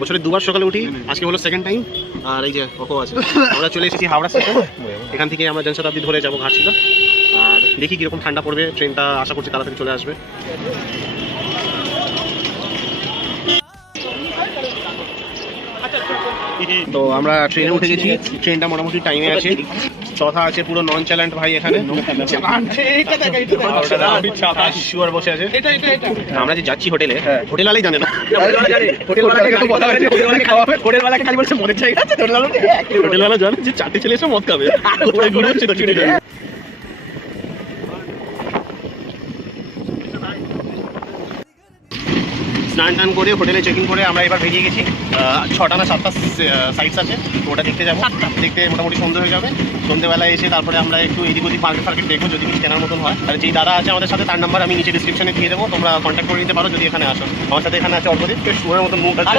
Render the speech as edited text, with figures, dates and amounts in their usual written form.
বছরে দুবার সকালে উঠি, আজকে হলো সেকেন্ড টাইম। আর এই যে ওকো আছে, আমরা চলে এসেছি হাওড়া স্টেশন। এখান থেকে আমরা জনশতাব্দী ধরে যাবো ঘাটশিলা। আর দেখি কীরকম ঠান্ডা পড়বে, ট্রেনটা আশা করছি তাড়াতাড়ি চলে আসবে। তো আমরা ট্রেনে উঠে গেছি, ট্রেনটা মোটামুটি টাইমে আছে। চথা আছে পুরো নন চ্যালেন্ট ভাই এখানে, শিওর বসে আছে। আমরা যে যাচ্ছি হোটেলে, হোটেল ওয়ালাই জানে না, হোটেল ওয়ালা জানে যে 4টে ছেলে এসে মদ খাবে, কোথায় ঘুরে হচ্ছে তো ছুটি। স্নান টান করে হোটেলে চেক ইন করে আমরা এবার বেরিয়ে গেছি। 6টা না 7টা সাইটস আছে, ওটা দেখতে যাবো। দেখতে মোটামুটি সন্ধ্যে হয়ে যাবে। সন্ধ্যেবেলায় এসে তারপরে আমরা একটু এদিক ওদিক মার্কেট ফার্কেট দেখবো, যদি কিছু কেনার মতন হয়। আর যেই দাদা আছে আমাদের সাথে, তার নাম্বার আমি নিচে ডিসক্রিপশনে দিয়ে দেবো, তোমরা কন্ট্যাক্ট করে নিতে পারো যদি এখানে আসো। আমার সাথে এখানে আছে অল্পদিন, শুয়োরের মতন মুখ আছে।